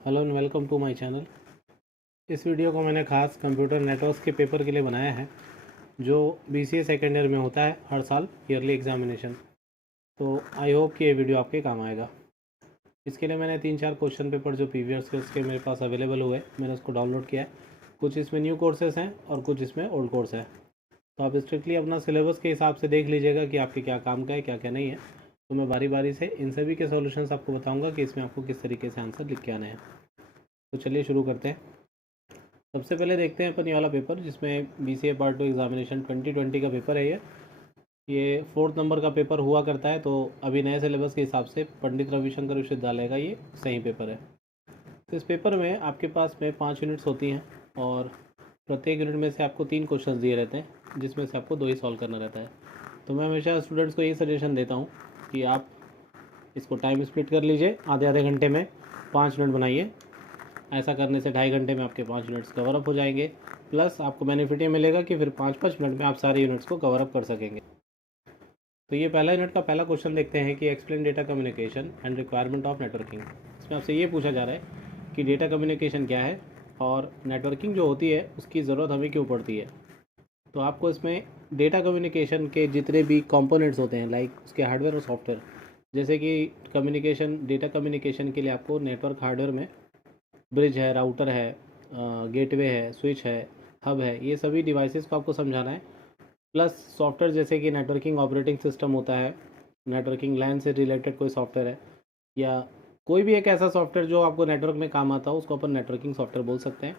Hello and welcome to my channel. इस video को मैंने खास कंप्यूटर नेटवर्क्स के पेपर के लिए बनाया है जो बीसीए सेकेंड ईयर में होता है हर साल ईयरली एग्जामिनेशन। तो आई होप कि ये वीडियो आपके काम आएगा। इसके लिए मैंने 3-4 क्वेश्चन पेपर जो प्रीवियस के मेरे पास अवेलेबल हुए मैंने उसको डाउनलोड किया है। कुछ इसमें न्यू कोर्सेज हैं और कुछ इसमें ओल्ड कोर्स है। तो आप स्ट्रिक्टली अपना सिलेबस के हिसाब से देख लीजिएगा कि आपके क्या काम का है क्या क्या नहीं है। तो मैं बारी बारी से इन सभी के सॉल्यूशंस आपको बताऊंगा कि इसमें आपको किस तरीके से आंसर लिख के आने हैं। तो चलिए शुरू करते हैं। सबसे पहले देखते हैं अपन ये वाला पेपर जिसमें बीसीए पार्ट 2 एग्जामिनेशन 2020 का पेपर है। ये 4th नंबर का पेपर हुआ करता है। तो अभी नए सिलेबस के हिसाब से पंडित रविशंकर विश्वविद्यालय का ये सही पेपर है। तो इस पेपर में आपके पास में 5 यूनिट्स होती हैं और प्रत्येक यूनिट में से आपको 3 क्वेश्चन दिए रहते हैं जिसमें से आपको 2 ही सॉल्व करना रहता है। तो मैं हमेशा स्टूडेंट्स को यही सजेशन देता हूँ कि आप इसको टाइम स्प्लिट कर लीजिए, आधे आधे घंटे में 5 यूनिट बनाइए। ऐसा करने से 2.5 घंटे में आपके 5 यूनिट्स कवर अप हो जाएंगे। प्लस आपको बेनिफिट ये मिलेगा कि फिर 5-5 मिनट में आप सारे यूनिट्स को कवर अप कर सकेंगे। तो ये पहला यूनिट का पहला क्वेश्चन देखते हैं कि explain data communication and requirement of networking. इसमें आपसे ये पूछा जा रहा है कि डेटा कम्युनिकेशन क्या है और नेटवर्किंग जो होती है उसकी ज़रूरत हमें क्यों पड़ती है। तो आपको इसमें डेटा कम्युनिकेशन के जितने भी कंपोनेंट्स होते हैं लाइक उसके हार्डवेयर और सॉफ्टवेयर, जैसे कि डेटा कम्युनिकेशन के लिए आपको नेटवर्क हार्डवेयर में ब्रिज है, राउटर है, गेटवे है, स्विच है, हब है, ये सभी डिवाइसेस को आपको समझाना है। प्लस सॉफ्टवेयर जैसे कि नेटवर्किंग ऑपरेटिंग सिस्टम होता है, नेटवर्किंग लैन से रिलेटेड कोई सॉफ्टवेयर है या कोई भी एक ऐसा सॉफ्टवेयर जो आपको नेटवर्क में काम आता हो उसको अपन नेटवर्किंग सॉफ्टवेयर बोल सकते हैं।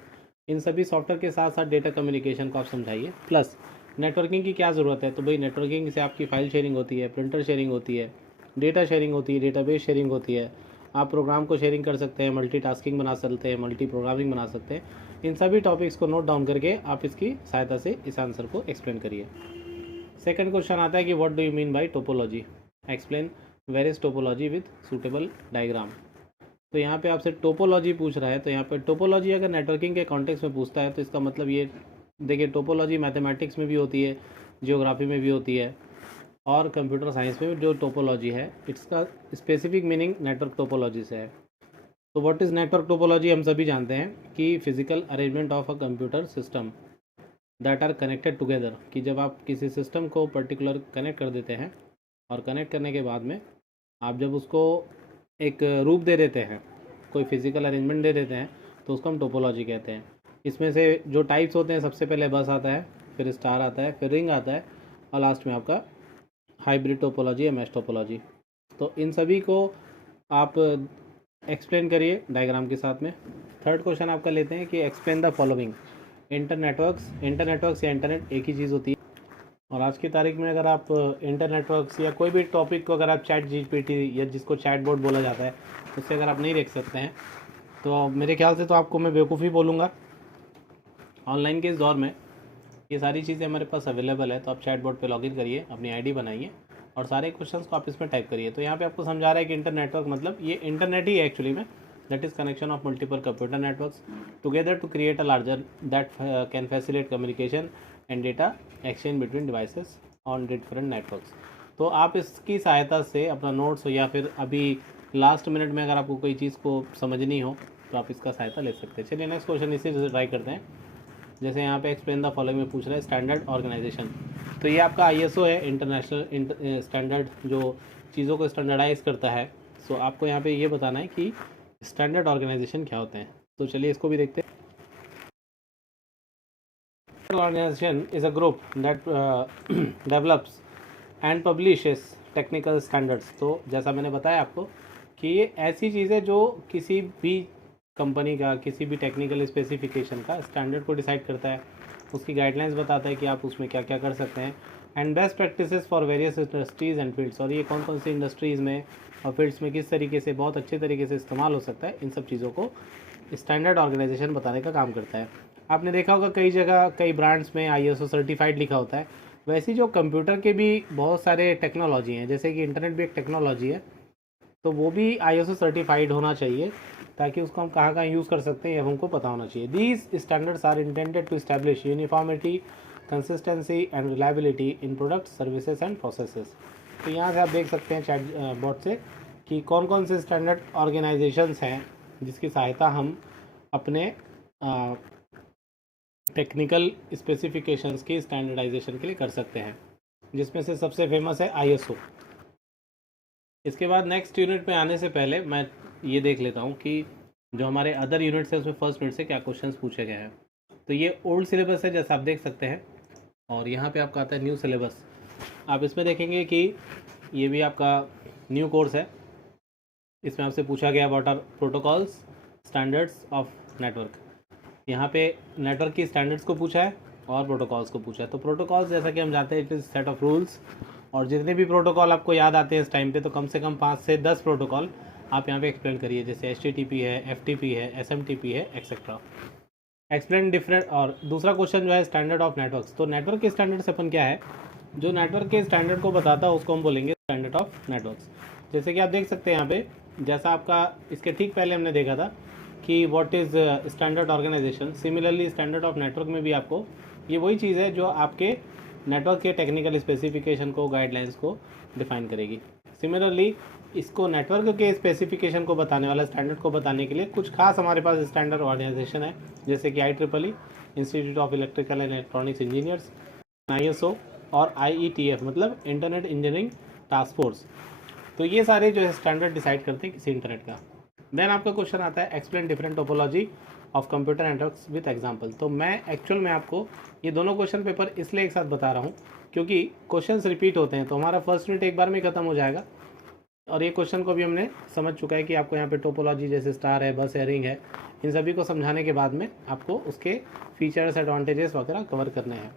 इन सभी सॉफ्टवेयर के साथ साथ डेटा कम्युनिकेशन को आप समझाइए। प्लस नेटवर्किंग की क्या ज़रूरत है, तो भाई नेटवर्किंग से आपकी फाइल शेयरिंग होती है, प्रिंटर शेयरिंग होती है, डेटा शेयरिंग होती है, डेटाबेस शेयरिंग होती है, आप प्रोग्राम को शेयरिंग कर सकते हैं, मल्टीटास्किंग बना सकते हैं, मल्टी प्रोग्रामिंग बना सकते हैं। इन सभी टॉपिक्स को नोट डाउन करके आप इसकी सहायता से इस आंसर को एक्सप्लेन करिए। सेकंड क्वेश्चन आता है कि what do you mean by topology, explain various topology with suitable diagram. तो यहाँ पे आपसे टोपोलॉजी पूछ रहा है। तो यहाँ पे टोपोलॉजी अगर नेटवर्किंग के कॉन्टेक्स्ट में पूछता है तो इसका मतलब ये देखिए, टोपोलॉजी मैथमेटिक्स में भी होती है, जियोग्राफी में भी होती है और कंप्यूटर साइंस में जो टोपोलॉजी है इसका स्पेसिफिक मीनिंग नेटवर्क टोपोलॉजी से है। तो व्हाट इज़ नेटवर्क टोपोलॉजी हम सभी जानते हैं कि physical arrangement of a computer system that are connected together, कि जब आप किसी सिस्टम को पर्टिकुलर कनेक्ट कर देते हैं और कनेक्ट करने के बाद में आप जब उसको एक रूप दे देते हैं, कोई फिजिकल अरेंजमेंट दे देते हैं, तो उसको हम टोपोलॉजी कहते हैं। इसमें से जो टाइप्स होते हैं, सबसे पहले बस आता है, फिर स्टार आता है, फिर रिंग आता है और लास्ट में आपका हाइब्रिड टोपोलॉजी या मैश टोपोलॉजी। तो इन सभी को आप एक्सप्लेन करिए डायग्राम के साथ में। थर्ड क्वेश्चन आपका लेते हैं कि एक्सप्लेन द फॉलोइंग। इंटरनेटवर्क्स या इंटरनेट एक ही चीज़ होती है और आज की तारीख में अगर आप इंटरनेटवर्क्स या कोई भी टॉपिक को अगर आप चैट जीपीटी या जिसको चैट बोर्ड बोला जाता है उससे अगर आप नहीं देख सकते हैं तो मेरे ख्याल से तो आपको मैं बेवकूफ़ी बोलूँगा। ऑनलाइन के इस दौर में ये सारी चीज़ें हमारे पास अवेलेबल है। तो आप चैट बोर्ड पर लॉगिन करिए, अपनी आईडी बनाइए और सारे क्वेश्चंस को आप इसमें टाइप करिए। तो यहाँ पे आपको समझा रहा है कि इंटरनेटवर्क मतलब ये इंटरनेट ही है एक्चुअली में, that is connection of multiple computer networks together to create a larger that can facilitate communication and data exchange between devices on different networks. तो आप इसकी सहायता से अपना नोट्स या फिर अभी लास्ट मिनट में अगर आपको कोई चीज़ को समझनी हो तो आप इसका सहायता ले सकते हैं। चलिए नेक्स्ट क्वेश्चन इसी से ट्राई करते हैं। जैसे यहाँ पे एक्सप्लेन द फॉलोइंग में पूछ रहा है स्टैंडर्ड ऑर्गेनाइजेशन। तो ये आपका आईएसओ है, इंटरनेशनल स्टैंडर्ड जो चीज़ों को स्टैंडर्डाइज करता है। सो आपको यहाँ पे ये बताना है कि स्टैंडर्ड ऑर्गेनाइजेशन क्या होते हैं। तो चलिए इसको भी देखते हैं। Organisation is a group that develops and publishes technical standards. तो जैसा मैंने बताया आपको कि ये ऐसी चीज़ है जो किसी भी कंपनी का किसी भी टेक्निकल स्पेसिफिकेशन का स्टैंडर्ड को डिसाइड करता है, उसकी गाइडलाइंस बताता है कि आप उसमें क्या क्या कर सकते हैं and best practices for various industries and fields. और ये कौन कौन सी इंडस्ट्रीज़ में और फील्ड्स में किस तरीके से बहुत अच्छे तरीके से इस्तेमाल हो सकता है, इन सब चीज़ों को स्टैंडर्ड ऑर्गेनाइजेशन बताने का काम करता है। आपने देखा होगा कई जगह कई ब्रांड्स में आईएसओ सर्टिफाइड लिखा होता है। वैसे जो कंप्यूटर के भी बहुत सारे टेक्नोलॉजी हैं, जैसे कि इंटरनेट भी एक टेक्नोलॉजी है, तो वो भी आईएसओ सर्टिफाइड होना चाहिए ताकि उसको हम कहाँ कहाँ यूज़ कर सकते हैं ये हमको पता होना चाहिए। These standards are intended to establish uniformity, consistency and reliability in product services and processes. तो यहाँ से आप देख सकते हैं चैट बोर्ड से कि कौन कौन से स्टैंडर्ड ऑर्गेनाइजेशंस हैं जिसकी सहायता हम अपने टेक्निकल स्पेसिफिकेशंस की स्टैंडर्डाइजेशन के लिए कर सकते हैं, जिसमें से सबसे फेमस है ISO। इसके बाद नेक्स्ट यूनिट में आने से पहले मैं ये देख लेता हूँ कि जो हमारे अदर यूनिट्स है उसमें फर्स्ट यूनिट से क्या क्वेश्चंस पूछे गए हैं। तो ये ओल्ड सिलेबस है जैसा आप देख सकते हैं, और यहाँ पे आपका आता है न्यू सिलेबस। आप इसमें देखेंगे कि ये भी आपका न्यू कोर्स है। इसमें आपसे पूछा गया what are protocols standards of network. यहाँ पे नेटवर्क की स्टैंडर्ड्स को पूछा है और प्रोटोकॉल्स को पूछा है। तो प्रोटोकॉल्स जैसा कि हम जानते हैं it is set of rules, और जितने भी प्रोटोकॉल आपको याद आते हैं इस टाइम पे तो कम से कम 5 से 10 प्रोटोकॉल आप यहाँ पे एक्सप्लेन करिए, जैसे HTTP है, FTP है, SMTP है, एक्सेट्रा। Explain different. और दूसरा क्वेश्चन जो है स्टैंडर्ड ऑफ नेटवर्क्स। तो नेटवर्क के स्टैंडर्ड से अपन क्या है, जो नेटवर्क के स्टैंडर्ड को बताता है उसको हम बोलेंगे स्टैंडर्ड ऑफ नेटवर्क्स। जैसे कि आप देख सकते हैं यहाँ पे, जैसा आपका इसके ठीक पहले हमने देखा था कि what is standard organisation, similarly standard of network में भी आपको ये वही चीज़ है जो आपके नेटवर्क के टेक्निकल स्पेसिफिकेशन को, गाइडलाइंस को डिफाइन करेगी। सिमिलरली इसको नेटवर्क के स्पेसिफिकेशन को बताने वाला, स्टैंडर्ड को बताने के लिए कुछ खास हमारे पास स्टैंडर्ड ऑर्गेनाइजेशन है, जैसे कि IEEE, institute of electrical and electronics engineers, ISO और IETF मतलब इंटरनेट इंजीनियरिंग टास्क फोर्स। तो ये सारे जो है स्टैंडर्ड डिसाइड करते हैं किसी इंटरनेट का। देन आपका क्वेश्चन आता है explain different topology of computer networks with example. तो मैं एक्चुअल में आपको ये दोनों क्वेश्चन पेपर इसलिए एक साथ बता रहा हूँ क्योंकि क्वेश्चंस रिपीट होते हैं, तो हमारा फर्स्ट यूनिट एक बार में खत्म हो जाएगा, और ये क्वेश्चन को भी हमने समझ चुका है कि आपको यहाँ पे टोपोलॉजी जैसे स्टार है, बस एयरिंग है, इन सभी को समझाने के बाद में आपको उसके फीचर्स, एडवांटेजेस वगैरह कवर करने हैं।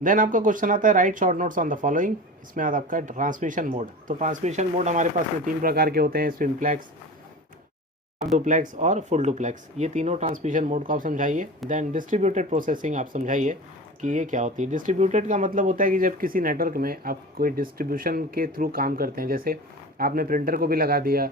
देन आपका क्वेश्चन आता है right short notes on the following. इसमें आता है आपका ट्रांसमिशन मोड। तो ट्रांसमिशन मोड हमारे पास में 3 प्रकार के होते हैं, सिंप्लेक्स, डुप्लेक्स और फुल डुप्लेक्स। ये तीनों ट्रांसमिशन मोड को आप समझाइए। देन डिस्ट्रीब्यूटेड प्रोसेसिंग आप समझाइए कि ये क्या होती है। डिस्ट्रीब्यूटेड का मतलब होता है कि जब किसी नेटवर्क में आप कोई डिस्ट्रीब्यूशन के थ्रू काम करते हैं, जैसे आपने प्रिंटर को भी लगा दिया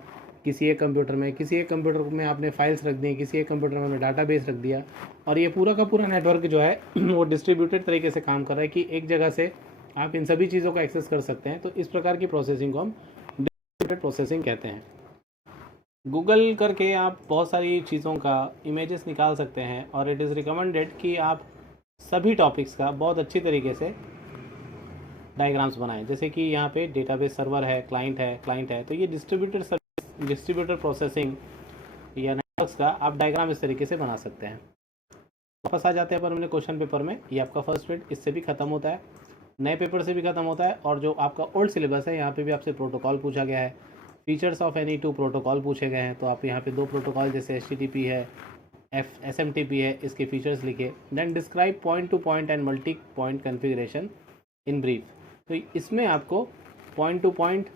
किसी एक कंप्यूटर में, किसी एक कंप्यूटर में आपने फाइल्स रख दी, किसी एक कंप्यूटर में डाटाबेस रख दिया, और ये पूरा का पूरा नेटवर्क जो है वो डिस्ट्रीब्यूटेड तरीके से काम कर रहा है कि एक जगह से आप इन सभी चीज़ों को एक्सेस कर सकते हैं। तो इस प्रकार की प्रोसेसिंग को हम डिस्ट्रीब्यूटेड प्रोसेसिंग कहते हैं। गूगल करके आप बहुत सारी चीज़ों का इमेजेस निकाल सकते हैं, और इट इज़ रिकमेंडेड कि आप सभी टॉपिक्स का बहुत अच्छी तरीके से डायग्राम्स बनाएं। जैसे कि यहाँ पे डेटाबेस सर्वर है, क्लाइंट है, तो ये डिस्ट्रीब्यूटेड सर्विस, डिस्ट्रीब्यूटेड प्रोसेसिंग या नेटवर्क्स का आप डायग्राम इस तरीके से बना सकते हैं। वापस आ जाते हैं पर हमने क्वेश्चन पेपर में, ये आपका फर्स्ट यूनिट इससे भी ख़त्म होता है, नए पेपर से भी ख़त्म होता है, और जो आपका ओल्ड सिलेबस है यहाँ पे भी आपसे प्रोटोकॉल पूछा गया है, फीचर्स ऑफ एनी 2 प्रोटोकॉल पूछे गए हैं। तो आप यहाँ पे 2 प्रोटोकॉल जैसे HTTP है, SMTP है, इसके फीचर्स लिखे। Then describe point to point and multi point configuration in brief. तो इसमें आपको point to point,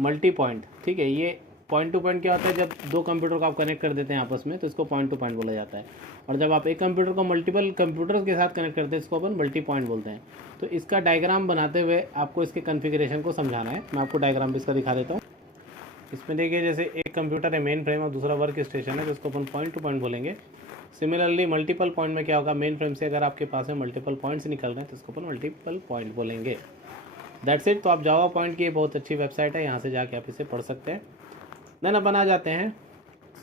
multi point, ठीक है, ये पॉइंट टू पॉइंट क्या होता है, जब 2 कंप्यूटर को आप कनेक्ट कर देते हैं आपस में तो इसको पॉइंट टू पॉइंट बोला जाता है, और जब आप एक कंप्यूटर को मल्टीपल कंप्यूटर्स के साथ कनेक्ट करते हैं इसको अपन मल्टी पॉइंट बोलते हैं। तो इसका डायग्राम बनाते हुए आपको इसके कन्फिग्रेशन को समझाना है। मैं आपको डायग्राम भी इसका दिखा देता हूँ। इसमें देखिए जैसे एक कंप्यूटर है मेन फ्रेम और दूसरा वर्क स्टेशन है, जिसको अपन पॉइंट टू पॉइंट बोलेंगे। सिमिलरली मल्टीपल पॉइंट में क्या होगा, मेन फ्रेम से अगर आपके पास में मल्टीपल पॉइंट्स निकल रहे हैं तो इसको अपन मल्टीपल पॉइंट बोलेंगे। That's it. तो आप जावा पॉइंट की बहुत अच्छी वेबसाइट है, यहाँ से जाके आप इसे पढ़ सकते हैं। देन अपन आ जाते हैं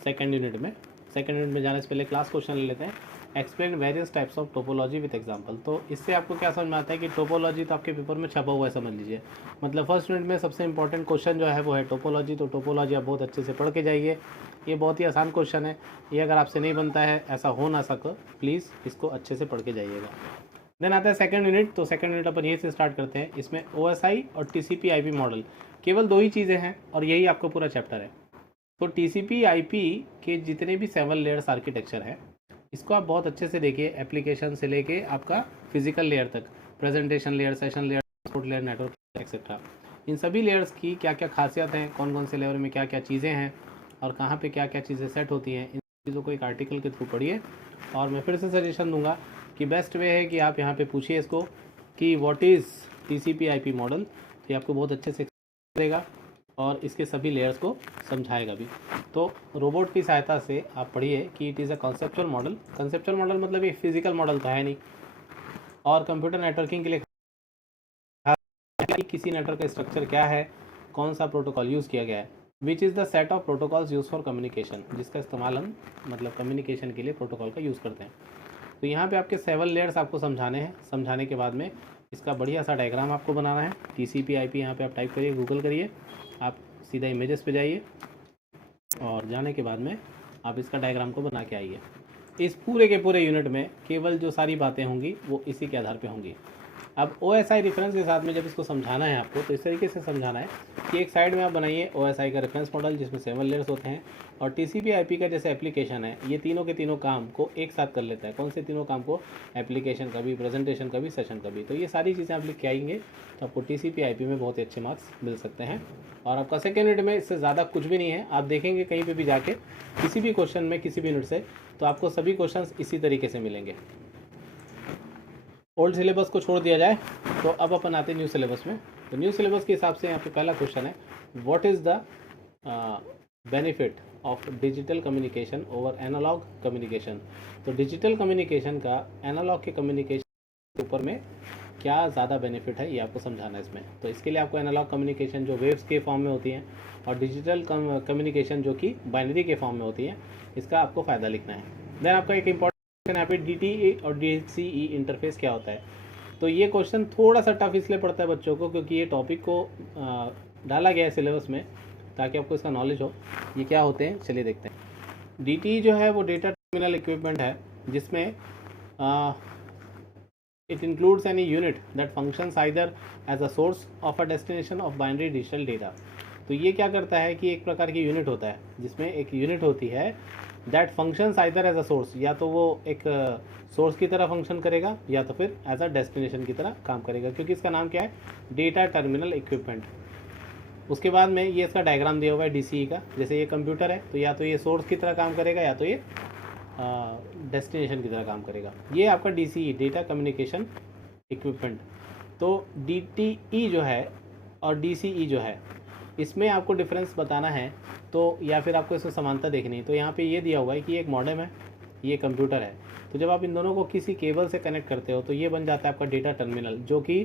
सेकेंड यूनिट में। सेकेंड यूनिट में जाने से पहले क्लास क्वेश्चन ले लेते हैं। Explain various types of topology with example. तो इससे आपको क्या समझ में आता है कि टोपोलॉजी तो आपके पेपर में छपा हुआ है, समझ लीजिए। मतलब फर्स्ट यूनिट में सबसे इंपॉर्टेंट क्वेश्चन जो है वो है टोपोलॉजी। तो टोपोलॉजी आप बहुत अच्छे से पढ़ के जाइए। ये बहुत ही आसान क्वेश्चन है, ये अगर आपसे नहीं बनता है, ऐसा हो ना सके, प्लीज़ इसको अच्छे से पढ़ के जाइएगा। देन आता है सेकंड यूनिट। तो सेकंड यूनिट अपन यहीं से स्टार्ट करते हैं। इसमें OSI और TCP/IP मॉडल, केवल 2 ही चीज़ें हैं और यही आपका पूरा चैप्टर है। तो TCP/IP के जितने भी 7 लेयर्स आर्किटेक्चर है, इसको आप बहुत अच्छे से देखिए, एप्लीकेशन से लेके आपका फिजिकल लेयर तक, presentation layer, session layer, transport layer, network etcetera. इन सभी लेयर्स की क्या क्या खासियत हैं, कौन कौन से लेयर में क्या क्या चीज़ें हैं और कहाँ पे क्या क्या चीज़ें सेट होती हैं, इन चीज़ों को एक आर्टिकल के थ्रू पढ़िए। और मैं फिर से सजेशन दूंगा कि बेस्ट वे है कि आप यहाँ पे पूछिए इसको कि व्हाट इज़ TCP/IP मॉडल। तो ये आपको बहुत अच्छे से करेगा और इसके सभी लेयर्स को समझाएगा भी। तो रोबोट की सहायता से आप पढ़िए कि it is a conceptual model. Conceptual model मतलब ये फिजिकल मॉडल तो है नहीं, और कंप्यूटर नेटवर्किंग के लिए किसी नेटवर्क का स्ट्रक्चर क्या है, कौन सा प्रोटोकॉल यूज़ किया गया है, which is the set of protocols use for communication, जिसका इस्तेमाल हम मतलब कम्युनिकेशन के लिए प्रोटोकॉल का यूज़ करते हैं। तो यहाँ पे आपके 7 लेयर्स आपको समझाने हैं। समझाने के बाद में इसका बढ़िया सा डायग्राम आपको बनाना है। TCP/IP यहाँ पे आप टाइप करिए, गूगल करिए, आप सीधा इमेजेस पे जाइए और जाने के बाद में आप इसका डायग्राम को बना के आइए। इस पूरे के पूरे यूनिट में केवल जो सारी बातें होंगी वो इसी के आधार पे होंगी। अब OSI रेफरेंस के साथ में जब इसको समझाना है आपको, तो इस तरीके से समझाना है कि एक साइड में आप बनाइए OSI का रेफरेंस मॉडल जिसमें 7 लेयर्स होते हैं, और TCP/IP का जैसे एप्लीकेशन है, ये तीनों के तीनों काम को एक साथ कर लेता है। कौन से तीनों काम को? एप्लीकेशन का भी, प्रेजेंटेशन का भी, सेशन का भी। तो ये सारी चीज़ें आप लिख के आएंगे तो आपको TCP/IP में बहुत ही अच्छे मार्क्स मिल सकते हैं। और आपका सेकेंड यूनिट में इससे ज़्यादा कुछ भी नहीं है। आप देखेंगे कहीं पर भी जाके किसी भी क्वेश्चन में किसी भी यूनिट से, तो आपको सभी क्वेश्चन इसी तरीके से मिलेंगे। ओल्ड सिलेबस को छोड़ दिया जाए तो अब अपन आते हैं न्यू सिलेबस में। तो न्यू सिलेबस के हिसाब से यहाँ पे पहला क्वेश्चन है, what is the benefit of digital communication over analogue communication. तो डिजिटल कम्युनिकेशन का एनालॉग के कम्युनिकेशन के ऊपर में क्या ज़्यादा बेनिफिट है, ये आपको समझाना है इसमें। तो इसके लिए आपको एनालॉग कम्युनिकेशन जो वेव्स के फॉर्म में होती हैं और डिजिटल कम्युनिकेशन जो कि बाइनरी के फॉर्म में होती है, इसका आपको फ़ायदा लिखना है। देन आपका एक इंपॉर्टेंट यहाँ पे DTE और DCE इंटरफेस क्या होता है। तो ये क्वेश्चन थोड़ा सा टफ इसलिए पड़ता है बच्चों को क्योंकि ये टॉपिक को डाला गया है सिलेबस में ताकि आपको इसका नॉलेज हो। ये क्या होते हैं, चलिए देखते हैं। DTE जो है वो डेटा टर्मिनल इक्विपमेंट है जिसमें it includes any unit that functions either as a source of a destination of binary digital data. तो ये क्या करता है कि एक प्रकार की यूनिट होता है जिसमें एक यूनिट होती है that functions either as a source, या तो वो एक सोर्स की तरह फंक्शन करेगा या तो फिर एज अ डेस्टिनेशन की तरह काम करेगा, क्योंकि इसका नाम क्या है, डेटा टर्मिनल इक्विपमेंट। उसके बाद में ये इसका डायग्राम दिया हुआ है DCE का। जैसे ये कंप्यूटर है तो या तो ये सोर्स की तरह काम करेगा या तो ये डेस्टिनेशन की तरह काम करेगा। ये आपका DCE, डेटा कम्युनिकेशन इक्विपमेंट। तो DTE जो है और DCE जो है, इसमें आपको डिफरेंस बताना है तो या फिर आपको इसमें समानता देखनी है। तो यहाँ पे ये दिया हुआ है कि एक मॉडेम है, ये कंप्यूटर है। तो जब आप इन दोनों को किसी केबल से कनेक्ट करते हो तो ये बन जाता है आपका डेटा टर्मिनल, जो कि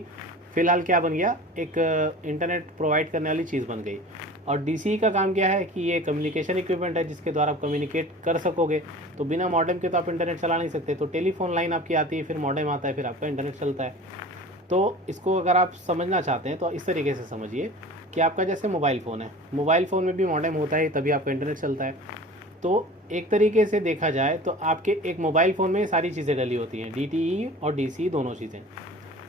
फ़िलहाल क्या बन गया, एक इंटरनेट प्रोवाइड करने वाली चीज़ बन गई। और DCE का काम क्या है कि ये कम्युनिकेशन इक्विपमेंट है जिसके द्वारा आप कम्युनिकेट कर सकोगे। तो बिना मॉडेम के तो आप इंटरनेट चला नहीं सकते। तो टेलीफोन लाइन आपकी आती है, फिर मॉडेम आता है, फिर आपका इंटरनेट चलता है। तो इसको अगर आप समझना चाहते हैं तो इस तरीके से समझिए कि आपका जैसे मोबाइल फ़ोन है, मोबाइल फ़ोन में भी मॉडेम होता है तभी आपका इंटरनेट चलता है। तो एक तरीके से देखा जाए तो आपके एक मोबाइल फ़ोन में सारी चीज़ें डली होती हैं, DTE और DCE दोनों चीज़ें।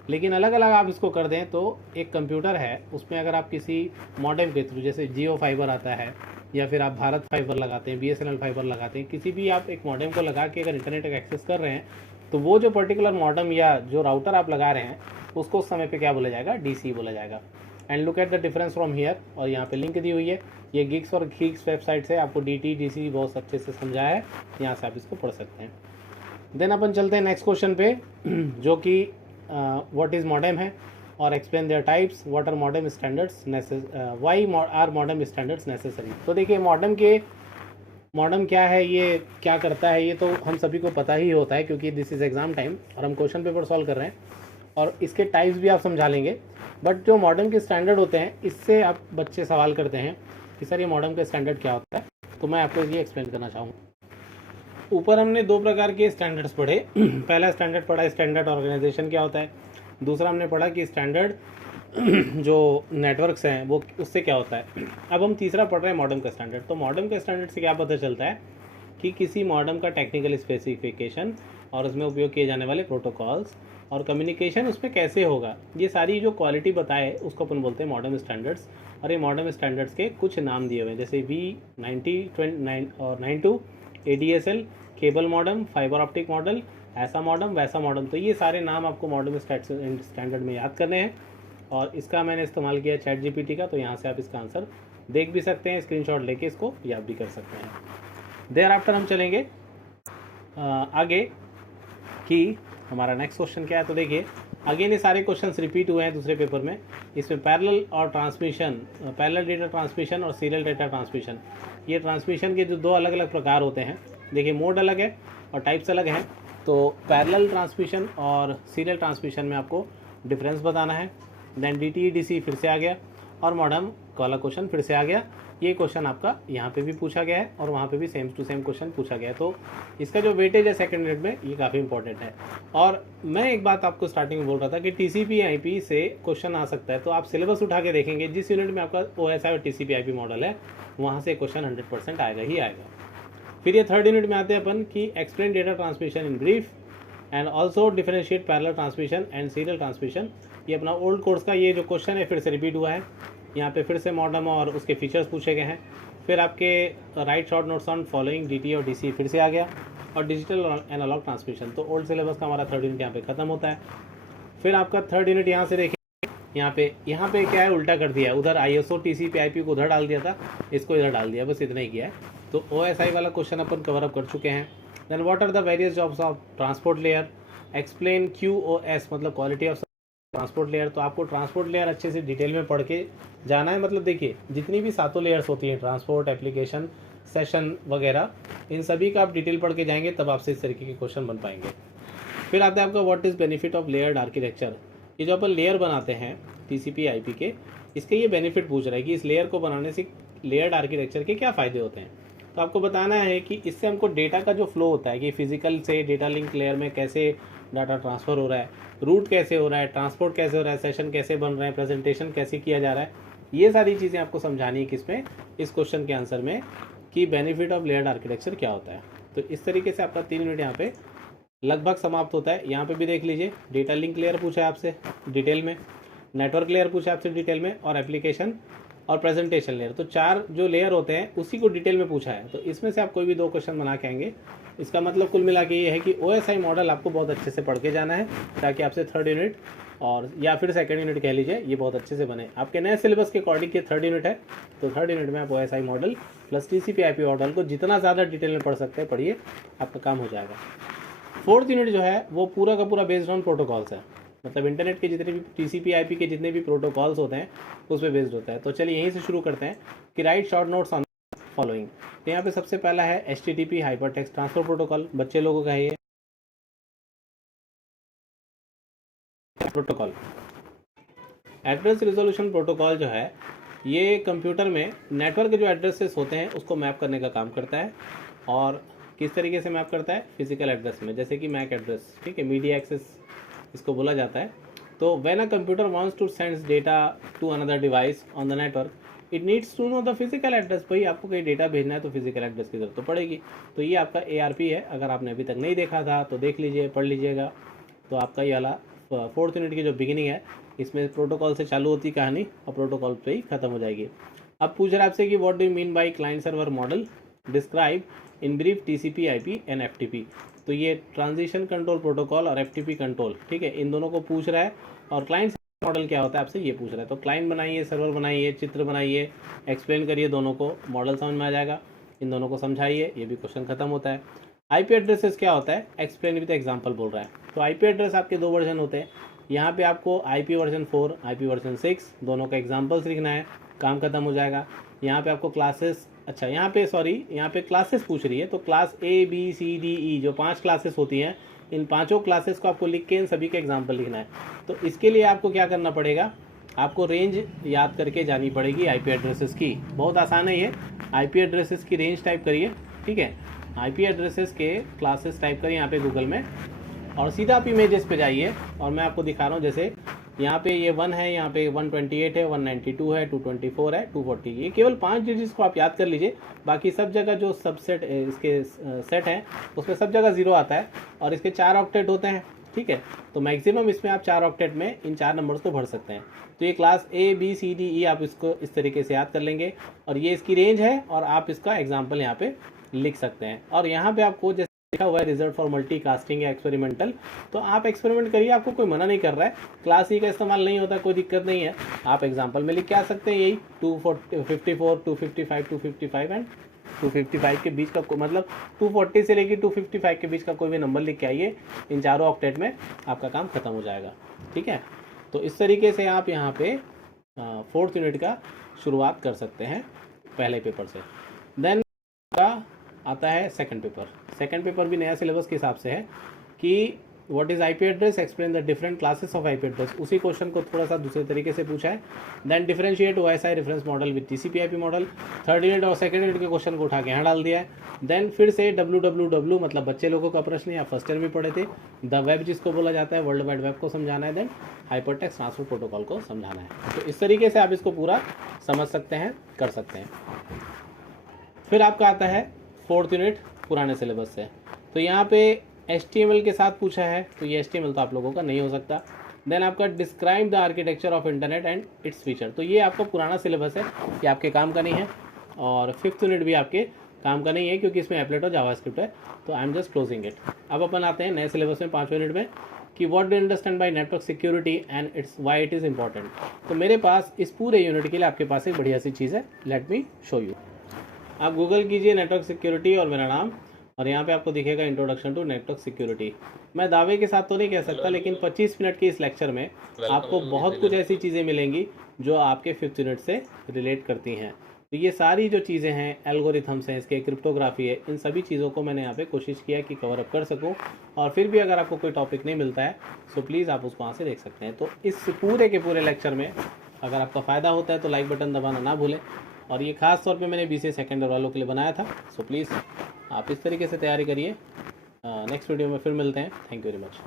लेकिन अलग अलग आप इसको कर दें तो एक कंप्यूटर है, उसमें अगर आप किसी मॉडेम के थ्रू, जैसे जियो फाइबर आता है या फिर आप भारत फाइबर लगाते हैं, BSNL फाइबर लगाते हैं, किसी भी आप एक मॉडेम को लगा के अगर इंटरनेट का एक्सेस कर रहे हैं तो वो जो पर्टिकुलर मॉडेम या जो राउटर आप लगा रहे हैं उसको उस समय पे क्या बोला जाएगा, DCE बोला जाएगा। And look at the difference from here. और यहाँ पे लिंक दी हुई है, ये गिग्स और गीक्स वेबसाइट से आपको DTE DCE बहुत अच्छे से समझाया है, यहाँ से आप इसको पढ़ सकते हैं। देन अपन चलते हैं नेक्स्ट क्वेश्चन पे जो कि व्हाट इज़ मॉडेम है, और explain their types, what are modem standards, why are modem standards necessary. तो देखिए मॉडेम क्या है, ये क्या करता है, ये तो हम सभी को पता ही होता है क्योंकि दिस इज़ एग्ज़ाम टाइम और हम क्वेश्चन पेपर सॉल्व कर रहे हैं और इसके टाइप्स भी आप समझा लेंगे। बट जो मॉडेम के स्टैंडर्ड होते हैं, इससे आप बच्चे सवाल करते हैं कि सर ये मॉडेम का स्टैंडर्ड क्या होता है, तो मैं आपको ये एक्सप्लेन करना चाहूँगा। ऊपर हमने दो प्रकार के स्टैंडर्ड्स पढ़े। पहला स्टैंडर्ड पढ़ा स्टैंडर्ड ऑर्गेनाइजेशन क्या होता है, दूसरा हमने पढ़ा कि स्टैंडर्ड जो नेटवर्क्स हैं वो उससे क्या होता है। अब हम तीसरा पढ़ रहे हैं मॉडेम का स्टैंडर्ड। तो मॉडेम के स्टैंडर्ड से क्या पता चलता है कि किसी मॉडेम का टेक्निकल स्पेसिफिकेशन और उसमें उपयोग किए जाने वाले प्रोटोकॉल्स और कम्युनिकेशन उसमें कैसे होगा, ये सारी जो क्वालिटी बताए उसको अपन बोलते हैं मॉडेम स्टैंडर्ड्स। और ये मॉडेम स्टैंडर्ड्स के कुछ नाम दिए हुए हैं, जैसे V90 और 92, ADSL, cable modem, fibre optic model, ऐसा मॉडेम वैसा मॉडेम। तो ये सारे नाम आपको मॉडेम स्टैंडर्ड में याद करने हैं और इसका मैंने इस्तेमाल किया ChatGPT का, तो यहाँ से आप इसका आंसर देख भी सकते हैं, स्क्रीनशॉट लेके इसको याद भी कर सकते हैं। देयर आफ्टर हम चलेंगे आगे कि हमारा नेक्स्ट क्वेश्चन क्या है। तो देखिए अगेन ये सारे क्वेश्चंस रिपीट हुए हैं दूसरे पेपर में। इसमें पैरेलल और ट्रांसमिशन, पैरेलल डेटा ट्रांसमिशन और सीरियल डेटा ट्रांसमिशन, ये ट्रांसमिशन के जो दो अलग अलग प्रकार होते हैं। देखिए मोड अलग है और टाइप्स अलग हैं। तो पैरेलल ट्रांसमिशन और सीरियल ट्रांसमिशन में आपको डिफरेंस बताना है। देन DTE DCE फिर से आ गया और मॉडेम वाला क्वेश्चन फिर से आ गया। ये क्वेश्चन आपका यहाँ पे भी पूछा गया है और वहाँ पे भी सेम टू सेम क्वेश्चन पूछा गया है। तो इसका जो वेटेज है सेकंड यूनिट में ये काफ़ी इंपॉर्टेंट है। और मैं एक बात आपको स्टार्टिंग में बोल रहा था कि TCP/IP से क्वेश्चन आ सकता है, तो आप सिलेबस उठा के देखेंगे जिस यूनिट में आपका OSI और TCP/IP मॉडल है वहाँ से क्वेश्चन 100% आएगा ही आएगा। फिर ये थर्ड यूनिट में आते हैं अपन कि explain data transmission in brief and also differentiate parallel transmission and serial transmission. ये अपना ओल्ड कोर्स का ये जो क्वेश्चन है फिर से रिपीट हुआ है, यहाँ पे फिर से मॉडर्न और उसके फीचर्स पूछे गए हैं। फिर आपके right short notes on following DT और DC फिर से आ गया, और डिजिटल एनालॉग ट्रांसमिशन। तो ओल्ड सिलेबस का हमारा थर्ड यूनिट यहाँ पे खत्म होता है। फिर आपका थर्ड यूनिट यहाँ से देखिए, यहाँ पे क्या है, उल्टा कर दिया है, उधर ISO TCP/IP को उधर डाल दिया था, इसको इधर डाल दिया, बस इतना ही किया है। तो OSI वाला क्वेश्चन अपन कवर अप कर चुके हैं। Then what are the various jobs of transport layer, explain QoS मतलब क्वालिटी ऑफ ट्रांसपोर्ट लेयर। तो आपको ट्रांसपोर्ट लेयर अच्छे से डिटेल में पढ़ के जाना है। मतलब देखिए जितनी भी 7 लेयर्स होती हैं, ट्रांसपोर्ट, एप्लीकेशन, सेशन वगैरह, इन सभी का आप डिटेल पढ़ के जाएंगे तब आपसे इस तरीके के क्वेश्चन बन पाएंगे। फिर आता है आपका what is benefit of layered architecture. ये जो अपन लेयर बनाते हैं TCP/IP के, इसके ये बेनिफिट पूछ रहा है कि इस लेयर को बनाने से लेयर्ड आर्किटेक्चर के क्या फ़ायदे होते हैं। तो आपको बताना है कि इससे हमको डेटा का जो फ्लो होता है कि फिजिकल से डेटा लिंक लेयर में कैसे डाटा ट्रांसफ़र हो रहा है, रूट कैसे हो रहा है, ट्रांसपोर्ट कैसे हो रहा है, सेशन कैसे बन रहे हैं, प्रेजेंटेशन कैसे किया जा रहा है, ये सारी चीज़ें आपको समझानी है किसमें, इस क्वेश्चन के आंसर में, कि बेनिफिट ऑफ लेयर्ड आर्किटेक्चर क्या होता है। तो इस तरीके से आपका 3 मिनट यहाँ पे लगभग समाप्त होता है। यहाँ पे भी देख लीजिए, डेटा लिंक लेयर पूछा है आपसे डिटेल में, नेटवर्क लेयर पूछा है आपसे डिटेल में, और एप्लीकेशन और प्रेजेंटेशन लेयर। तो 4 जो लेयर होते हैं उसी को डिटेल में पूछा है। तो इसमें से आप कोई भी 2 क्वेश्चन बना के आएंगे। इसका मतलब कुल मिला के ये है कि OSI मॉडल आपको बहुत अच्छे से पढ़ के जाना है ताकि आपसे थर्ड यूनिट और या फिर सेकंड यूनिट कह लीजिए ये बहुत अच्छे से बने। आपके नए सिलेबस के अकॉर्डिंग ये थर्ड यूनिट है, तो थर्ड यूनिट में आप OSI model plus TCP/IP model को जितना ज़्यादा डिटेल में पढ़ सकते हैं पढ़िए, आपका काम हो जाएगा। फोर्थ यूनिट जो है वो पूरा का पूरा बेस्ड ऑन प्रोटोकॉल्स है, मतलब इंटरनेट के जितने भी TCP/IP के जितने भी प्रोटोकॉल्स होते हैं उस पर बेस्ड होता है। तो चलिए यहीं से शुरू करते हैं कि right short notes on following. तो यहाँ पे सबसे पहला है HTTP hyper text transfer protocol, बच्चे लोगों का है ये प्रोटोकॉल। एड्रेस रिजोल्यूशन प्रोटोकॉल जो है ये कंप्यूटर में नेटवर्क के जो एड्रेसेस होते हैं उसको मैप करने का काम करता है। और किस तरीके से मैप करता है, फिजिकल एड्रेस में, जैसे कि मैक एड्रेस, ठीक है, मीडिया एक्सेस इसको बोला जाता है। तो when a computer wants to sends data to another device on the network, it needs to know the physical address. भाई आपको कहीं डेटा भेजना है तो फिजिकल एड्रेस की जरूरत तो पड़ेगी। तो ये आपका ARP है, अगर आपने अभी तक नहीं देखा था तो देख लीजिए, पढ़ लीजिएगा। तो आपका ये वाला फोर्थ यूनिट की जो बिगिनिंग है इसमें प्रोटोकॉल से चालू होती कहानी और प्रोटोकॉल पे ही खत्म हो जाएगी। अब पूछ रहा है आपसे कि what do you mean by client server model, describe in brief TCP/IP and FTP। तो ये ट्रांजिशन कंट्रोल प्रोटोकॉल और FTP कंट्रोल, ठीक है, इन दोनों को पूछ रहा है। और क्लाइंट मॉडल क्या होता है आपसे ये पूछ रहा है। तो क्लाइंट बनाइए, सर्वर बनाइए, चित्र बनाइए, एक्सप्लेन करिए दोनों को, मॉडल समझ में आ जाएगा। इन दोनों को समझाइए, ये भी क्वेश्चन खत्म होता है। IP एड्रेसेस क्या होता है, एक्सप्लेन विद एग्जाम्पल बोल रहा है। तो IP एड्रेस आपके 2 वर्जन होते हैं। यहाँ पे आपको IP वर्जन 4, IP वर्जन 6 दोनों का एग्जाम्पल्स लिखना है, काम खत्म हो जाएगा। यहाँ पे आपको क्लासेस, अच्छा यहाँ पे क्लासेस पूछ रही है। तो क्लास ABCDE जो 5 क्लासेस होती हैं, इन 5 क्लासेस को आपको लिख के इन सभी के एग्जाम्पल लिखना है। तो इसके लिए आपको क्या करना पड़ेगा, आपको रेंज याद करके जानी पड़ेगी IP एड्रेसेस की। बहुत आसान है ये, IP एड्रेसेस की रेंज टाइप करिए, ठीक है, IP एड्रेसेस के क्लासेस टाइप करिए यहाँ पे गूगल में, और सीधा आप इमेजेस पे जाइए। और मैं आपको दिखा रहा हूँ, जैसे यहाँ पे ये 1 है, यहाँ पे 128 है, 192 है, 224 है, 240। ये केवल 5 डिजिट्स को आप याद कर लीजिए। बाकी सब जगह जो सबसेट इसके सेट हैं उसमें सब जगह 0 आता है, और इसके 4 ऑक्टेट होते हैं, ठीक है। तो मैक्सिमम इसमें आप 4 ऑक्टेट में इन 4 नंबर्स को भर सकते हैं। तो ये क्लास ABCDE आप इसको इस तरीके से याद कर लेंगे, और ये इसकी रेंज है, और आप इसका एग्जाम्पल यहाँ पे लिख सकते हैं। और यहाँ पे आपको जैसे लिखा हुआ है रिजल्ट फॉर मल्टीकास्टिंग या एक्सपेरिमेंटल, तो आप एक्सपेरिमेंट करिए, आपको कोई मना नहीं कर रहा है। क्लास E का इस्तेमाल नहीं होता, कोई दिक्कत नहीं है, आप एग्जाम्पल में लिख के आ सकते हैं। यही 254, 255, 255 एंड 255 के बीच का, मतलब 240 से लेकर 255 के बीच का कोई भी नंबर लिख के आइए, इन 4 ऑक्टेट में आपका काम खत्म हो जाएगा, ठीक है। तो इस तरीके से आप यहाँ पे फोर्थ यूनिट का शुरुआत कर सकते हैं पहले पेपर से। देन का आता है सेकंड पेपर। सेकंड पेपर भी नया सिलेबस के हिसाब से है कि what is IP address, explain the different classes of IP address, उसी क्वेश्चन को थोड़ा सा दूसरे तरीके से पूछा है। Then differentiate OSI reference model with TCP IP model, third unit और सेकंड यूनिट के क्वेश्चन को उठा के यहाँ डाल दिया है। देन फिर से www मतलब बच्चे लोगों का प्रश्न या फर्स्ट ईयर में पढ़े थे, द वेब जिसको बोला जाता है, वर्ल्ड वाइड वेब को समझाना है, देन हाइपरटेक्स्ट ट्रांसफर प्रोटोकॉल को समझाना है। तो इस तरीके से आप इसको पूरा समझ सकते हैं, कर सकते हैं। फिर आपका आता है फोर्थ यूनिट पुराने सिलेबस से। तो यहाँ पे HTML के साथ पूछा है, तो ये HTML तो आप लोगों का नहीं हो सकता। देन आपका describe the architecture of internet and its feature, तो ये आपका पुराना सिलेबस है, ये आपके काम का नहीं है। और फिफ्थ यूनिट भी आपके काम का नहीं है क्योंकि इसमें एप्लेट और जावास्क्रिप्ट है, तो I am just closing it. अब अपन आते हैं नए सिलेबस में 5वें यूनिट में कि what do understand by network security and it's why it is important. तो मेरे पास इस पूरे यूनिट के लिए आपके पास एक बढ़िया सी चीज़ है, लेट मी शो यू। आप गूगल कीजिए नेटवर्क सिक्योरिटी और मेरा नाम, और यहाँ पे आपको दिखेगा इंट्रोडक्शन टू नेटवर्क सिक्योरिटी। मैं दावे के साथ तो नहीं कह सकता, लेकिन 25 मिनट के इस लेक्चर में आपको बहुत कुछ ऐसी चीज़ें मिलेंगी जो आपके फिफ्थ यूनिट से रिलेट करती हैं। तो ये सारी जो चीज़ें हैं, एल्गोरिथम्स हैं, इसके क्रिप्टोग्राफी है, इन सभी चीज़ों को मैंने यहाँ पे कोशिश किया कि कवर अप कर सकूँ। और फिर भी अगर आपको कोई टॉपिक नहीं मिलता है तो प्लीज़ आप उसको वहाँ से देख सकते हैं। तो इस पूरे के पूरे लेक्चर में अगर आपका फ़ायदा होता है तो लाइक बटन दबाना ना भूलें। और ये खास तौर पे मैंने BCA सेकेंड ईयर वालों के लिए बनाया था, सो प्लीज़ आप इस तरीके से तैयारी करिए। नेक्स्ट वीडियो में फिर मिलते हैं। Thank you very much.